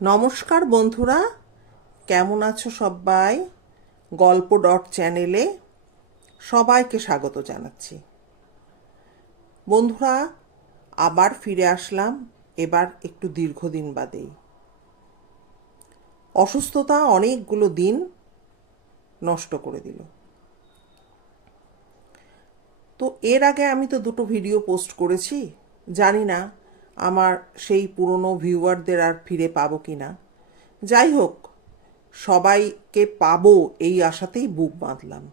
নমস্কার বন্ধুরা, কেমন আছো সবাই? গল্প ডট চ্যানেলে সবাইকে স্বাগত জানাচ্ছি। বন্ধুরা, আবার ফিরে আসলাম, এবার একটু দীর্ঘদিন বাদেই। অসুস্থতা অনেকগুলো দিন নষ্ট করে দিল। তো এর আগে আমি তো দুটো ভিডিও পোস্ট করেছি, জানি না আমার সেই পুরনো ভিউয়ারদের আর ফিরে পাবো কি না। যাই হোক, সবাইকে পাবো এই আশাতেই বুক বাঁধলাম।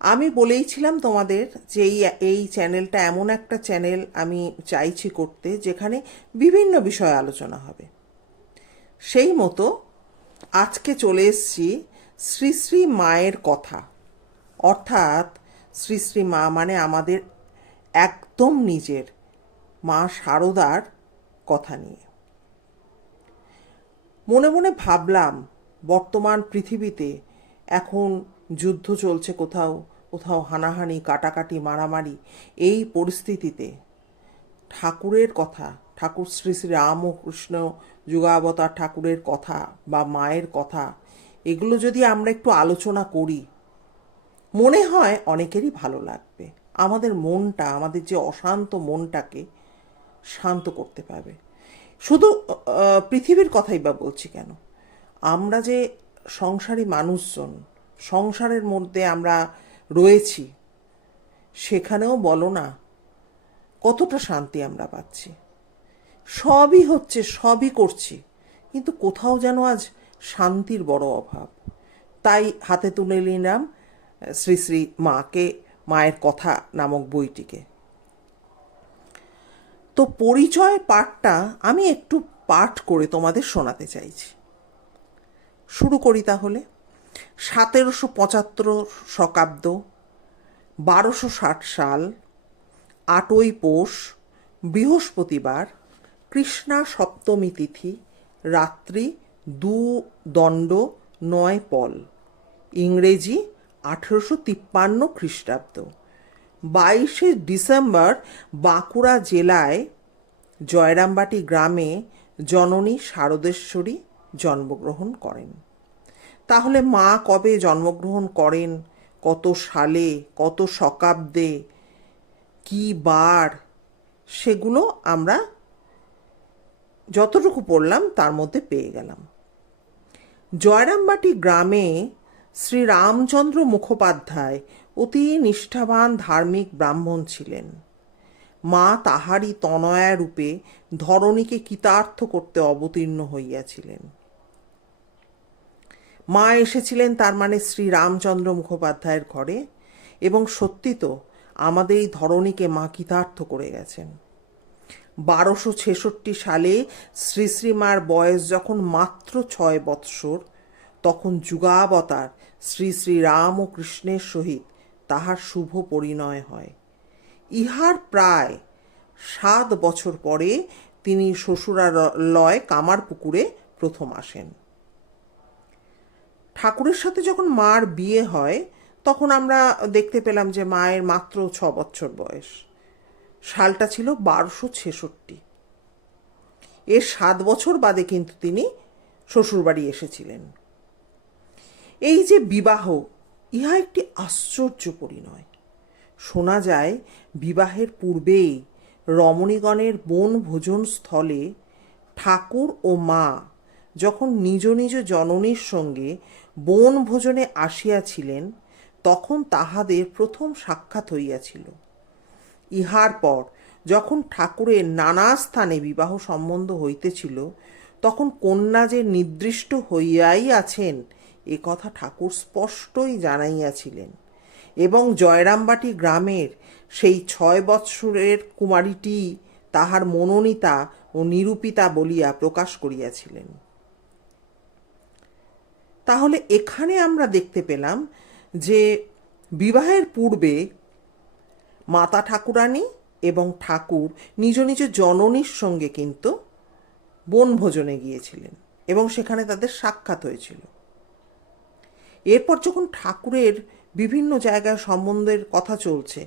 আমি বলেইছিলাম তোমাদের যে এই চ্যানেলটা এমন একটা চ্যানেল আমি চাইছি করতে যেখানে বিভিন্ন বিষয়ে আলোচনা হবে। সেই মতো আজকে চলে এসেছি শ্রী শ্রী মায়ের কথা, অর্থাৎ শ্রী শ্রী মা মানে আমাদের একদম নিজের মা শারদার কথা নিয়ে। মনে মনে ভাবলাম, বর্তমান পৃথিবীতে এখন যুদ্ধ চলছে, কোথাও কোথাও হানাহানি, কাটাকাটি, মারামারি, এই পরিস্থিতিতে ঠাকুরের কথা, ঠাকুর শ্রী শ্রী রামকৃষ্ণ যুগাবতার ঠাকুরের কথা বা মায়ের কথা, এগুলো যদি আমরা একটু আলোচনা করি, মনে হয় অনেকেরই ভালো লাগবে। আমাদের মনটা, আমাদের যে অশান্ত মনটাকে শান্ত করতে পারবে। শুধু পৃথিবীর কথাই বা বলছি কেন, আমরা যে সংসারী মানুষজন, সংসারের মধ্যে আমরা রয়েছি, সেখানেও বলো না কতটা শান্তি আমরা পাচ্ছি। সবই হচ্ছে, সবই করছি, কিন্তু কোথাও যেন আজ শান্তির বড় অভাব। তাই হাতে তুলে নিলাম শ্রী শ্রী মায়ের কথা নামক বইটিকে। তো পরিচয় পাঠটা আমি একটু পাঠ করে তোমাদের শোনাতে চাইছি। শুরু করি তাহলে। 1775 শকাব্দ, 1260 সাল, 8ই পৌষ, বৃহস্পতিবার, কৃষ্ণা সপ্তমী তিথি, রাত্রি 2 দণ্ড 9 পল, ইংরেজি 1853 খ্রিস্টাব্দ। 22শে ডিসেম্বর বাঁকুড়া জেলায় জয়রামবাটি গ্রামে জননী শারদেশ্বরী জন্মগ্রহণ করেন। তাহলে মা কবে জন্মগ্রহণ করেন, কত সালে, কত শকাব্দে, কি বার, সেগুলো আমরা যতটুকু পড়লাম তার মধ্যে পেয়ে গেলাম। জয়রামবাটি গ্রামে শ্রী রামচন্দ্র মুখোপাধ্যায় অতি নিষ্ঠাবান ধার্মিক ব্রাহ্মণ ছিলেন। মা তাহারই তনয়া রূপে ধরণীকে কৃতার্থ করতে অবতীর্ণ হইয়াছিলেন। মা এসেছিলেন তার মানে শ্রী রামচন্দ্র মুখোপাধ্যায়ের ঘরে, এবং সত্যি তো আমাদের এই ধরণীকে মা কৃতার্থ করে গেছেন। 1266 সালে শ্রী শ্রীমার বয়স যখন মাত্র 6 বৎসর, তখন যুগাবতার শ্রী শ্রী রাম ও কৃষ্ণের সহিত তাহার শুভ পরিণয় হয়। ইহার প্রায় 7 বছর পরে তিনি শ্বশুরালয় কামারপুকুরে প্রথম আসেন। ঠাকুরের সাথে যখন মার বিয়ে হয়, তখন আমরা দেখতে পেলাম যে মায়ের মাত্র 6 বছর বয়স। সালটা ছিল 1266। এর 7 বছর বাদে কিন্তু তিনি শ্বশুরবাড়ি এসেছিলেন। এই যে বিবাহ, ইহা একটি আশ্চর্য পরিণয়। শোনা যায় বিবাহের পূর্বেই রমণীগণের বনভোজন স্থলে ঠাকুর ও মা যখন নিজ নিজ জননীর সঙ্গে বনভোজনে আসিয়াছিলেন, তখন তাহাদের প্রথম সাক্ষাৎ হইয়াছিল। ইহার পর যখন ঠাকুরের নানা স্থানে বিবাহ সম্বন্ধ হইতেছিল, তখন কন্যা যে নির্দিষ্ট হইয়াই আছেন এ কথা ঠাকুর স্পষ্টই জানাইয়াছিলেন, এবং জয়রামবাটি গ্রামের সেই 6 বৎসরের কুমারীটি তাহার মনোনীতা ও নিরূপিতা বলিয়া প্রকাশ করিয়াছিলেন। তাহলে এখানে আমরা দেখতে পেলাম যে বিবাহের পূর্বে মাতা ঠাকুরানী এবং ঠাকুর নিজ নিজ জননীর সঙ্গে কিন্তু বনভোজনে গিয়েছিলেন এবং সেখানে তাদের সাক্ষাৎ হয়েছিল। এরপর যখন ঠাকুরের বিভিন্ন জায়গায় সম্বন্ধের কথা চলছে,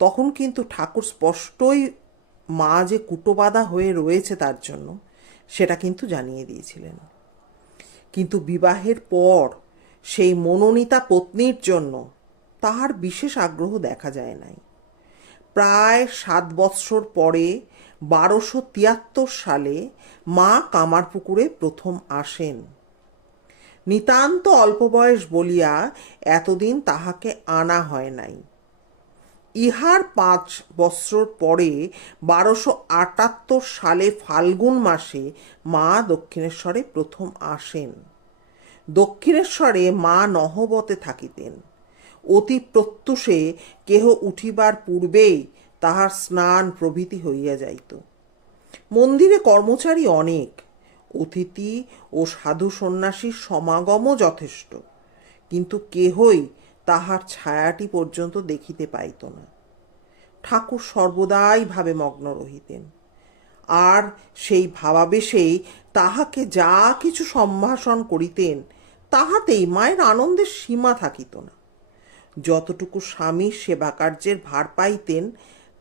তখন কিন্তু ঠাকুর স্পষ্টই মা যে কুটোবাঁধা হয়ে রয়েছে তার জন্য সেটা কিন্তু জানিয়ে দিয়েছিলেন। কিন্তু বিবাহের পর সেই মনোনীতা পত্নীর জন্য তাহার বিশেষ আগ্রহ দেখা যায় নাই। প্রায় 7 বৎসর পরে 1273 সালে মা কামারপুকুরে প্রথম আসেন। নিতান্ত অল্প বয়স বলিয়া এতদিন তাহাকে আনা হয় নাই। ইহার 5 বৎসর পরে 1278 সালে ফাল্গুন মাসে মা দক্ষিণেশ্বরে প্রথম আসেন। দক্ষিণেশ্বরে মা নহবতে থাকিতেন। অতি প্রত্যুষে কেহ উঠিবার পূর্বেই তাহার স্নান প্রভৃতি হইয়া যাইত। মন্দিরে কর্মচারী অনেক, অতিথি ও সাধু সন্ন্যাসীর সমাগমও যথেষ্ট, কিন্তু কেহই তাহার ছায়াটি পর্যন্ত দেখিতে পাইত না। ঠাকুর সর্বদাই ভাবে মগ্ন রহিতেন, আর সেই ভাবাবেশেই তাহাকে যা কিছু সম্ভাষণ করিতেন তাহাতেই মায়ের আনন্দের সীমা থাকিত না। যতটুকু স্বামীর সেবা কার্যের ভার পাইতেন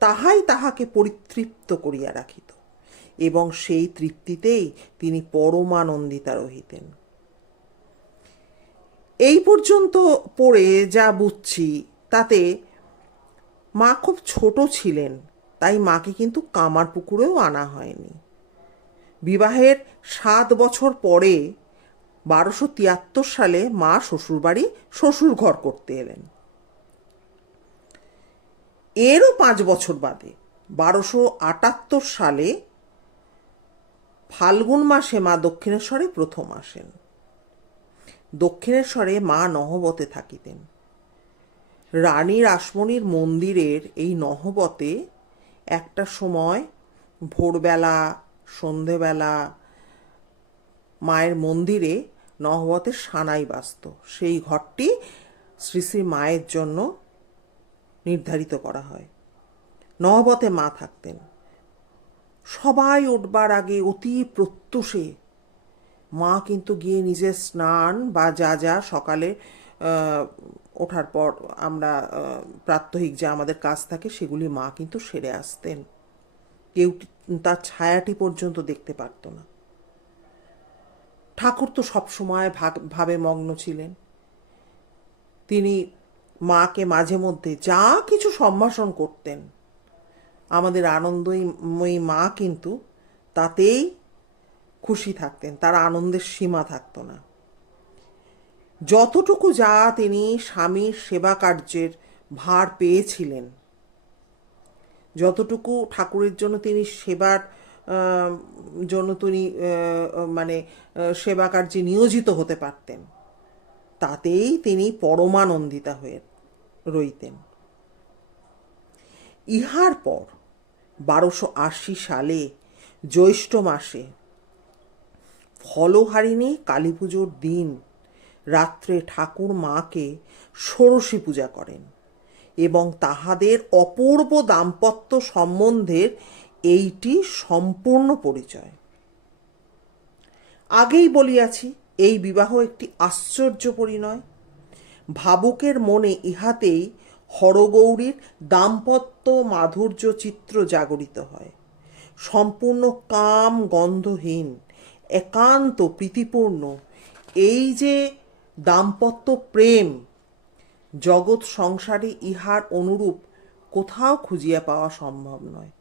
তাহাই তাহাকে পরিতৃপ্ত করিয়া রাখিত, এবং সেই তৃপ্তিতেই তিনি পরমানন্দিতা রহিতেন। এই পর্যন্ত পড়ে যা বুঝছি তাতে মা খুব ছোট ছিলেন, তাই মাকে কিন্তু কামারপুকুরেও আনা হয়নি। বিবাহের 7 বছর পরে 1273 সালে মা শ্বশুরবাড়ি শ্বশুর ঘর করতে এলেন। এরও 5 বছর বাদে 1278 সালে ফাল্গুন মাসে মা দক্ষিণেশ্বরে প্রথম আসেন। দক্ষিণেশ্বরে মা নহবতে থাকিতেন। রানী রাসমণির মন্দিরের এই নহবতে একটা সময় ভোরবেলা সন্ধেবেলা মায়ের মন্দিরে নহবতের সানাই বাজত। সেই ঘরটি শ্রী শ্রী মায়ের জন্য নির্ধারিত করা হয়। নহবতে মা থাকতেন। সবাই উঠবার আগে অতি প্রত্যুষে মা কিন্তু গিয়ে নিজের স্নান বা যা যা সকালে ওঠার পর আমরা প্রাত্যহিক যে আমাদের কাজ থাকে সেগুলি মা কিন্তু সেরে আসতেন। কেউ তার ছায়াটি পর্যন্ত দেখতে পারত না। ঠাকুর তো সবসময় ভাবে মগ্ন ছিলেন। তিনি মাকে মাঝে মধ্যে যা কিছু সম্ভাষণ করতেন, আমাদের আনন্দময়ী মা কিন্তু তাতেই খুশি থাকতেন, তার আনন্দের সীমা থাকত না। যতটুকু যা তিনি স্বামীর সেবা কার্যের ভার পেয়েছিলেন, যতটুকু ঠাকুরের জন্য তিনি সেবার জন্য তিনি সেবা কার্যে নিয়োজিত হতে পারতেন, তাতেই তিনি পরমানন্দিতা হয়ে রইতেন। ইহার পর 1280 সালে জ্যৈষ্ঠ মাসে ফলহারিণী কালী পুজোর দিন রাত্রে ঠাকুর মাকে ষোড়শী পূজা করেন, এবং তাহাদের অপূর্ব দাম্পত্য সম্বন্ধের এইটি সম্পূর্ণ পরিচয়। আগেই বলিয়াছি, এই বিবাহ একটি আশ্চর্য পরিণয়। ভাবুকের মনে ইহাতেই হরগৌরীর দাম্পত্য মাধুর্য চিত্র জাগরিত হয়। সম্পূর্ণ কাম গন্ধহীন, একান্ত প্রীতিপূর্ণ এই যে দাম্পত্য প্রেম, জগৎ সংসারে ইহার অনুরূপ কোথাও খুঁজিয়া পাওয়া সম্ভব নয়।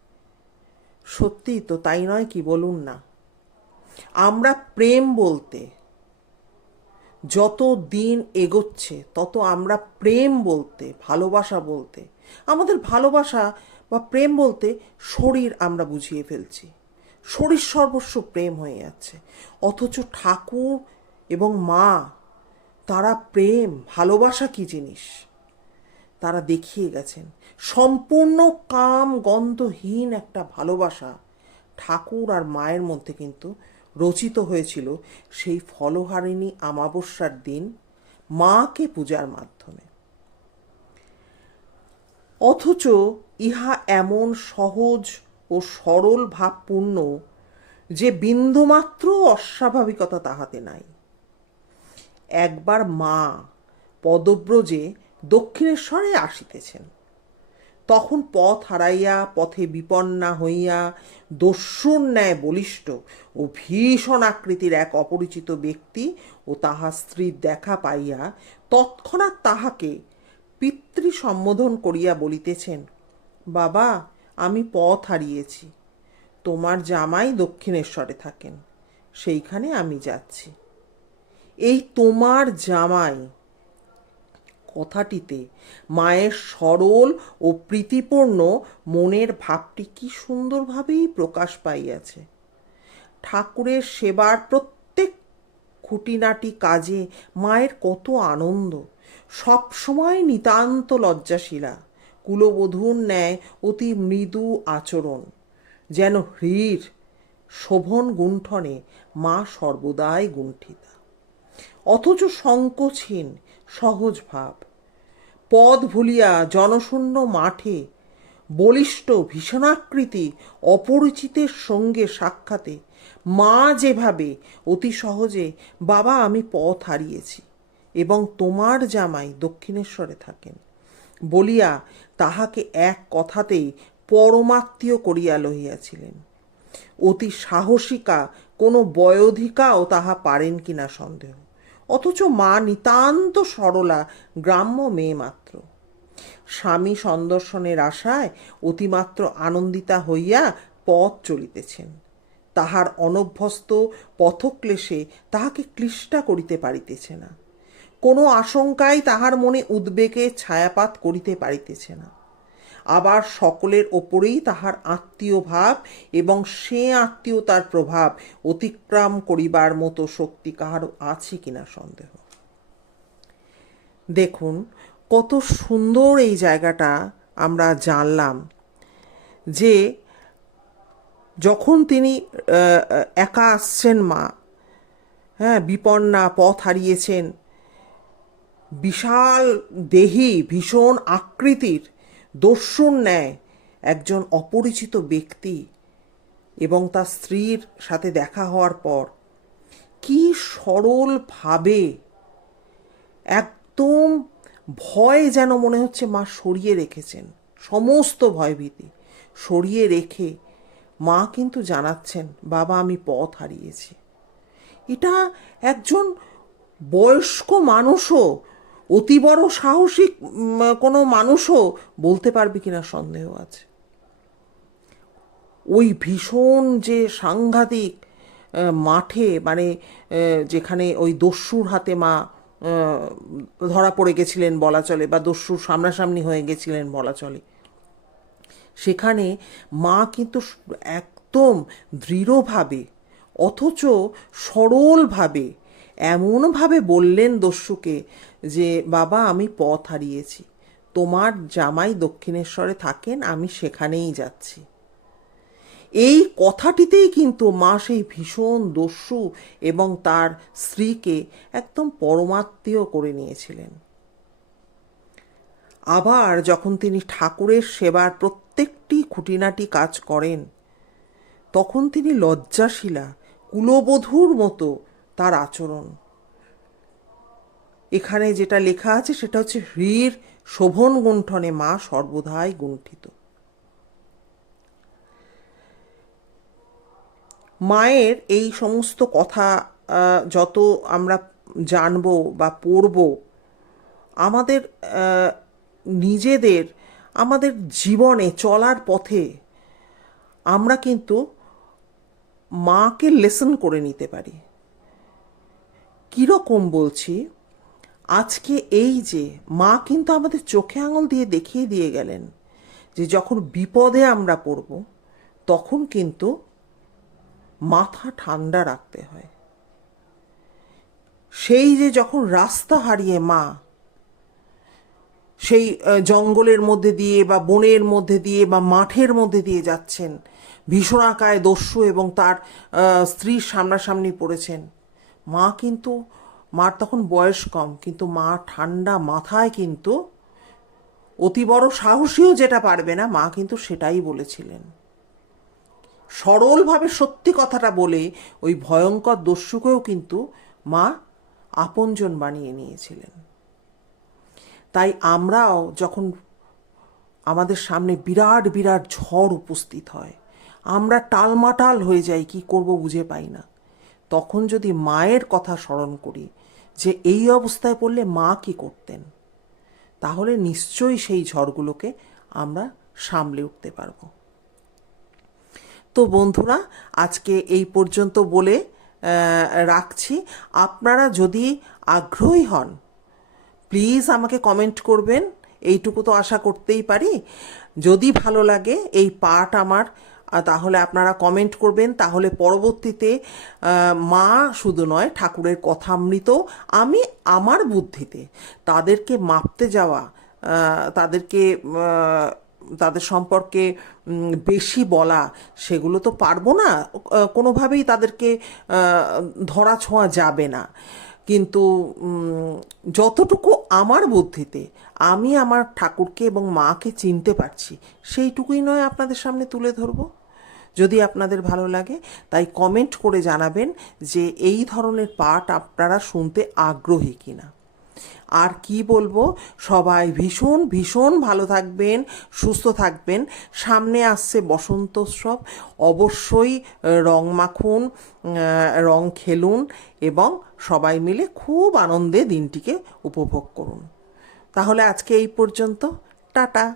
সত্যি তো তাই নয় কি বলুন না? আমরা প্রেম বলতে যত দিন এগোচ্ছে তত আমরা প্রেম বলতে, ভালোবাসা বলতে, আমাদের ভালোবাসা বা প্রেম বলতে শরীর আমরা বুঝিয়ে ফেলছি। শরীর সর্বস্ব প্রেম হয়ে যাচ্ছে। অথচ ঠাকুর এবং মা তারা প্রেম ভালোবাসা কি জিনিস তারা দেখিয়ে গেছেন। সম্পূর্ণ কাম গন্ধহীন একটা ভালোবাসা ঠাকুর আর মায়ের মধ্যে কিন্তু রচিত হয়েছিল সেই ফলহারিণী অমাবস্যার দিন মাকে পূজার মাধ্যমে। অথচ ইহা এমন সহজ ও সরল ভাবপূর্ণ যে বিন্দুমাত্র অস্বাভাবিকতা তাহাতে নাই। একবার মা পদব্রজে দক্ষিণেশ্বরে আসিতেছেন। তখন পথ হারাইয়া পথে বিপন্না হইয়া দস্যুর ন্যায় বলিষ্ঠ ও ভীষণ আকৃতির এক অপরিচিত ব্যক্তি ও তাহার স্ত্রীর দেখা পাইয়া তৎক্ষণাৎ তাহাকে পিতৃ সম্বোধন করিয়া বলিতেছেন, বাবা, আমি পথ হারিয়েছি, তোমার জামাই দক্ষিণেশ্বরে থাকেন, সেইখানে আমি যাচ্ছি। এই তোমার জামাই কথাটিতে মায়ের সরল ও প্রীতিপূর্ণ মনের ভাবটি কি সুন্দরভাবেই প্রকাশ পাইয়াছে। ঠাকুরের সেবার প্রত্যেক খুঁটিনাটি কাজে মায়ের কত আনন্দ, সবসময় নিতান্ত লজ্জাশীলা, কুলবধূর ন্যায় অতি মৃদু আচরণ, যেন হ্রীর শোভন গুণ্ঠনে মা সর্বদাই গুণ্ঠিতা। অথচ সংকোচহীন সহজ ভাব, পদ ভুলিয়া জনশূন্য মাঠে বলিষ্ঠ ভীষণাকৃতি অপরিচিতের সঙ্গে সাক্ষাতে মা যেভাবে অতি সহজে, বাবা, আমি পথ হারিয়েছি এবং তোমার জামাই দক্ষিণেশ্বরে থাকেন বলিয়া তাহাকে এক কথাতেই পরমাত্মীয় করিয়া লইয়াছিলেন, অতি সাহসিকা কোনো বয়োধিকাও তাহা পারেন কিনা সন্দেহ। অথচ মা নিতান্ত সরলা গ্রাম্য মেয়ে মাত্র, স্বামী সন্দর্শনের আশায় অতিমাত্র আনন্দিতা হইয়া পথ চলিতেছেন। তাহার অনভ্যস্ত পথক্লেশে তাহাকে ক্লিষ্টা করিতে পারিতেছে না, কোনো আশঙ্কায় তাহার মনে উদ্বেগের ছায়াপাত করিতে পারিতেছে না। আবার সকলের ওপরেই তাহার আত্মীয় ভাব এবং সে আত্মীয়তার প্রভাব অতিক্রম করিবার মতো শক্তি কাহারও আছে কিনা সন্দেহ। দেখুন কত সুন্দর এই জায়গাটা আমরা জানলাম যে যখন তিনি একা আসছেন মা, বিপন্না, পথ হারিয়েছেন, বিশাল দেহী ভীষণ আকৃতির দস্যুর ন্যায় একজন অপরিচিত ব্যক্তি এবং তার স্ত্রীর সাথে দেখা হওয়ার পর কি সরলভাবে একদম ভয় যেন মনে হচ্ছে মা সরিয়ে রেখেছেন, সমস্ত ভয়ভীতি সরিয়ে রেখে মা কিন্তু জানাচ্ছেন, বাবা, আমি পথ হারিয়েছি। এটা একজন বয়স্ক মানুষও, অতি বড় সাহসিক কোনো মানুষও বলতে পারবে কিনা সন্দেহ আছে। ওই ভীষণ যে সাংঘাতিক মাঠে, মানে যেখানে ওই দস্যুর হাতে মা ধরা পড়ে গেছিলেন বলা চলে, বা দস্যুর সামনাসামনি হয়ে গেছিলেন বলা চলে, সেখানে মা কিন্তু একদম দৃঢ়ভাবে অথচ সরলভাবে এমনভাবে বললেন দস্যুকে যে, বাবা, আমি পথ হারিয়েছি, তোমার জামাই দক্ষিণেশ্বরে থাকেন, আমি সেখানেই যাচ্ছি। এই কথাটিতেই কিন্তু মা সেই ভীষণ দস্যু এবং তার স্ত্রীকে একদম পরমাত্মীয় করে নিয়েছিলেন। আবার যখন তিনি ঠাকুরের সেবার প্রত্যেকটি খুঁটিনাটি কাজ করেন, তখন তিনি লজ্জাশীলা কুলবধূর মতো তার আচরণ। এখানে যেটা লেখা আছে সেটা হচ্ছে, হ্রীর শোভন গুণ্ঠনে মা সর্বদাই গুণ্ঠিত। মায়ের এই সমস্ত কথা যত আমরা জানব বা পড়ব, আমাদের নিজেদের আমাদের জীবনে চলার পথে আমরা কিন্তু মাকে লেসন করে নিতে পারি। কীরকম বলছি, আজকে এই যে মা কিন্তু আমাদের চোখে আঙুল দিয়ে দেখিয়ে দিয়ে গেলেন যে যখন বিপদে আমরা পড়ব তখন কিন্তু মাথা ঠান্ডা রাখতে হয়। সেই যে যখন রাস্তা হারিয়ে মা সেই জঙ্গলের মধ্যে দিয়ে বা বনের মধ্যে দিয়ে বা মাঠের মধ্যে দিয়ে যাচ্ছেন, ভীষণাকায় দস্যু এবং তার স্ত্রীর সামনাসামনি পড়েছেন, মা কিন্তু, মার তখন বয়স কম, কিন্তু মা ঠান্ডা মাথায় কিন্তু অতি বড় সাহসীও যেটা পারবে না, মা কিন্তু সেটাই বলেছিলেন। সরলভাবে সত্যি কথাটা বলে ওই ভয়ঙ্কর দস্যুকেও কিন্তু মা আপনজন বানিয়ে নিয়েছিলেন। তাই আমরাও যখন আমাদের সামনে বিরাট বিরাট ঝড় উপস্থিত হয়, আমরা টালমাটাল হয়ে যাই, কি করব বুঝে পাই না। তখন যদি মায়ের কথা স্মরণ করি যে এই অবস্থায় পড়লে মা কি করতেন, তাহলে নিশ্চয়ই সেই ঝড়গুলোকে আমরা সামলে উঠতে পারবো। তো বন্ধুরা, আজকে এই পর্যন্ত বলে রাখছি। আপনারা যদি আগ্রহী হন, প্লিজ আমাকে কমেন্ট করবেন, এইটুকু তো আশা করতেই পারি। যদি ভালো লাগে এই পাঠ আমার, তাহলে আপনারা কমেন্ট করবেন। তাহলে পরবর্তীতে মা শুধু নয়, ঠাকুরের কথামৃত আমি আমার বুদ্ধিতে তাদেরকে মাপতে যাওয়া, তাদেরকে তাদের সম্পর্কে বেশি বলা, সেগুলো তো পারবো না, কোনোভাবেই তাদেরকে ধরা ছোঁয়া যাবে না। কিন্তু যতটুকু আমার বুদ্ধিতে আমি আমার ঠাকুরকে এবং মাকে চিনতে পারছি, সেইটুকুই নয় আপনাদের সামনে তুলে ধরবো। যদি আপনাদের ভালো লাগে, তাই কমেন্ট করে জানাবেন যে এই ধরনের পাঠ আপনারা শুনতে আগ্রহী কিনা। আর কি বলবো, সবাই ভীষণ ভীষণ ভালো থাকবেন, সুস্থ থাকবেন। সামনে আসছে বসন্তোৎসব, অবশ্যই রং মাখুন, রং খেলুন এবং সবাই মিলে খুব আনন্দে দিনটিকে উপভোগ করুন। তাহলে আজকে এই পর্যন্ত, টাটা।